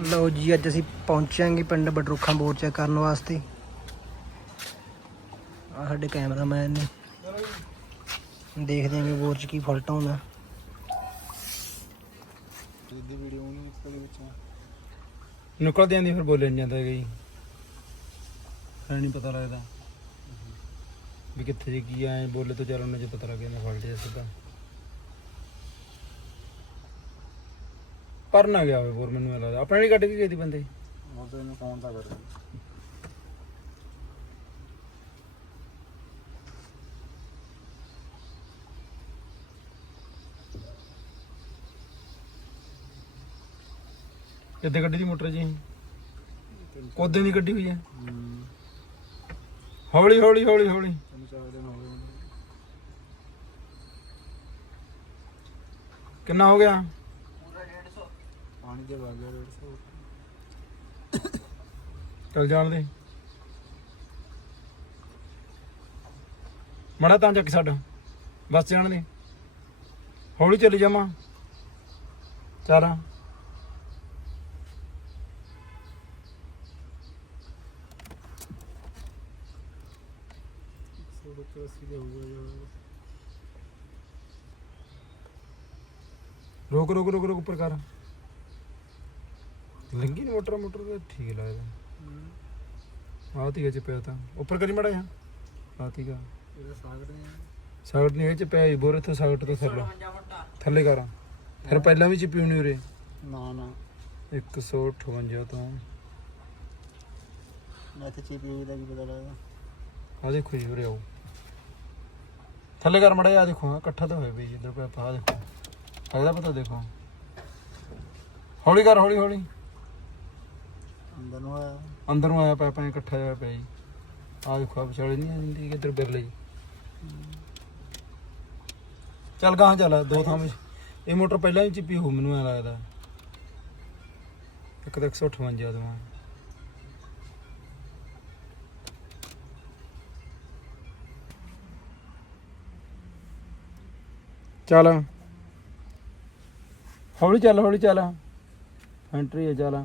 ਲਓ ਜੀ ਅੱਜ ਅਸੀਂ ਪਹੁੰਚਾਂਗੇ ਪਿੰਡ ਬਡਰੁੱਖਾਂ ਬੋਰ ਚੈੱਕ ਕਰਨ ਵਾਸਤੇ। ਆ ਸਾਡੇ ਕੈਮਰਾਮੈਨ ਨੇ। ਦੇਖਦੇ ਆਂ ਵੀ ਬੋਰ ਚ ਕੀ ਫਾਲਟ ਆਉਂਦਾ। ਦੀ ਵੀਡੀਓ ਨਹੀਂ ਨਿਕਲਦੀ ਵਿੱਚ। ਨਿਕਲਦੇ ਆਂਦੀ ਫਿਰ ਬੋਲੇ ਨਹੀਂ ਜਾਂਦਾ ਗਈ ਹੈ ਨਹੀਂ ਪਤਾ ਲੱਗਦਾ। ਵੀ ਕਿੱਥੇ ਜੀ ਕੀ ਆਏ ਬੋਲੇ ਤੋਂ ਚੱਲ ਉਹਨਾਂ ਚ ਪਤਾ ਲੱਗ ਜਾਂਦਾ ਫਾਲਟ ਜਿਹਾ ਸਿੱਧਾ। ਪਰ ਨਾ ਗਿਆ ਹੋਵੇ ਬੋਰ ਮੈਨੂੰ ਐਂ ਲੱਗਦਾ। ਆਪਣੇ ਵਾਲੀ ਕੱਢ ਕੇ ਗਈ ਦੀ ਬੰਦੇ। ਉਹ ਤਾਂ ਇਹਨੂੰ ਫੋਨ ਤਾਂ ਕਰ ਰਿਹਾ ਕਿੱਦੇ ਗੱਡੀ ਦੀ ਮੋਟਰ ਜੀ ਕੋਦੇ ਦੀ ਗੱਡੀ ਹੋਈ ਹੈ। ਹੂੰ। ਹੌਲੀ ਹੌਲੀ ਹੌਲੀ ਹੌਲੀ। ਤਿੰਨ ਚਾਰ ਦਿਨ ਹੋ ਗਏ। ਮੈਨੂੰ। ਕਿੰਨਾ ਹੋ ਗਿਆ? ਪਾਣੀ ਦੇ ਵਗ ਗਿਆ 150 ਚੱਲ ਜਾਣ ਦੇ। ਮੜਾ ਤਾਂ ਚੱਕ ਛੱਡ ਬਸ ਜਾਣ ਦੇ। ਹੌਲੀ ਚੱਲੀ ਜਾਵਾਂ। ਸੌ ਗਿਆ ਰੁਕ ਰੁਕ ਰੁਕ ਰੁਕ ਉੱਪਰ ਕਰ। ਲੰਗੀ ਨੀ ਮੋਟਰ ਮੋਟਰ ਤਾਂ ਠੀਕ ਲੱਗਦਾ। ਆਹ ਤੀਗਾ ਚ ਪਿਆ ਤਾਂ। ਉੱਪਰ ਕਰੀ ਮੜਾ ਜਾ ਆਹ ਤੀਗਾ ਇਹਦਾ ਸਾਗਰ ਨੇ ਸਾਗਟ ਨਹੀਂ ਇਹ ਚ ਪਿਆ ਬੋਰ ਇੱਥੋਂ ਸਾਗਟ ਤੋਂ ਥੱਲੇ। ਥੱਲੇ ਕਰ। ਫਿਰ ਪਹਿਲਾਂ ਵੀ ਚਿਪੀ ਹੋਣੀ ਉਰੇ? ਨਾ ਨਾ। 158 ਤੋਂ। ਮੈਂ ਤੇ ਚੀਪੀ ਹੋਈ ਦਾ ਕੀ ਪਤਾ ਲੱਗਦਾ। ਆ ਦੇਖੋ ਜੀ ਉਰੇ ਆਓ। ਥੱਲੇ ਕਰ ਮੜਾ ਆ ਦੇਖੋ ਆਹ ਇਕੱਠਾ ਤਾਂ ਹੋਇਆ ਬਈ ਪਿਆ ਪਾ ਦੇਖੋ। ਇਹਦਾ ਪਤਾ ਦੇਖੋ। ਹੌਲੀ ਕਰ ਹੌਲੀ ਹੌਲੀ। ਅੰਦਰ ਨੂੰ ਆਇਆ। ਅੰਦਰ ਆਇਆ ਪਿਆ ਪਿਆ ਇਕੱਠਾ ਹੋਇਆ ਪਿਆ ਜੀ। ਆਹ ਦੇਖੋ ਆ ਵਿਚਾਲੇ ਨਹੀਂ ਆਉਂਦੀ ਕਿੱਧਰ ਬਿਰਲੇ ਜੀ। ਚੱਲ ਗਾਂ ਚੱਲ, ਦੋ ਥਾਂ ਵਿੱਚ ਇਹ ਮੋਟਰ ਪਹਿਲਾਂ ਵੀ ਚਿੱਪੀ ਹੋ ਮੈਨੂੰ ਐ ਲੱਗਦਾ। ਇੱਕ ਤਾਂ 158 ਦਵਾਂ ਚੱਲ। ਹੌਲੀ ਚੱਲ ਹੌਲੀ ਚੱਲ। ਐਂਟਰੀ ਹੈ ਚੱਲ।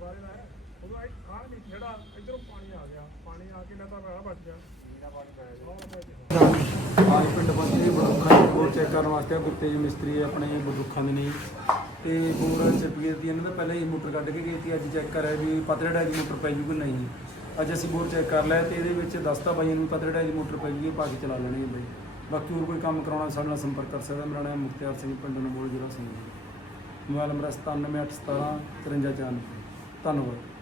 ਜਾਣ ਦੇ ਜਾਣ ਦੇ ਜਾਣ ਦੇ ਆਜ ਪਿੰਡ ਬੰਦੇ ਬੜੂਖਾਂ ਦੇ ਬੋਰ ਚੈੱਕ ਕਰਨ ਵਾਸਤੇ ਗੁੱਤੇ ਜੀ ਮਿਸਤਰੀ ਆਪਣੇ ਬੜੂਖਾਂ ਦੇ ਨਹੀਂ। ਤੇ ਬੋਰ ਚੱਪੀਏ ਦੀ ਇਹਨਾਂ ਦਾ ਪਹਿਲਾਂ ਹੀ ਮੋਟਰ ਕੱਢ ਕੇ ਗਈ ਸੀ ਅੱਜ ਚੈੱਕ ਕਰਿਆ ਵੀ ਪਤੜੜਾ ਦੀ ਮੋਟਰ ਪੈ ਜੂਗੀ ਨਹੀਂ। ਅੱਜ ਅਸੀਂ ਬੋਰ ਚੈੱਕ ਕਰ ਲਿਆ ਤੇ ਇਹਦੇ ਵਿੱਚ ਦੱਸਤਾ ਬਾਈਆਂ ਨੂੰ ਪਤੜੜਾ ਦੀ ਮੋਟਰ ਪੈ ਜੂਗੀ ਪਾ ਕੇ ਚਲਾ ਲੈਣੀ ਹੈ ਬਾਈ। ਬਾਕੀ ਹੋਰ ਕੋਈ ਕੰਮ ਕਰਾਉਣਾ ਸਾਡੇ ਨਾਲ ਸੰਪਰਕ ਕਰ ਸਕਦਾ। ਮੇਰਾ ਨਾਮ ਮੁਖਤਿਆਰ ਸਿੰਘ ਪਿੰਡ ਨਮੋਲ ਜ਼ਿਲ੍ਹਾ ਸਿੰਘ ਮੋਬਾਈਲ ਨੰਬਰ 978117 5394 ধন্যবাদ।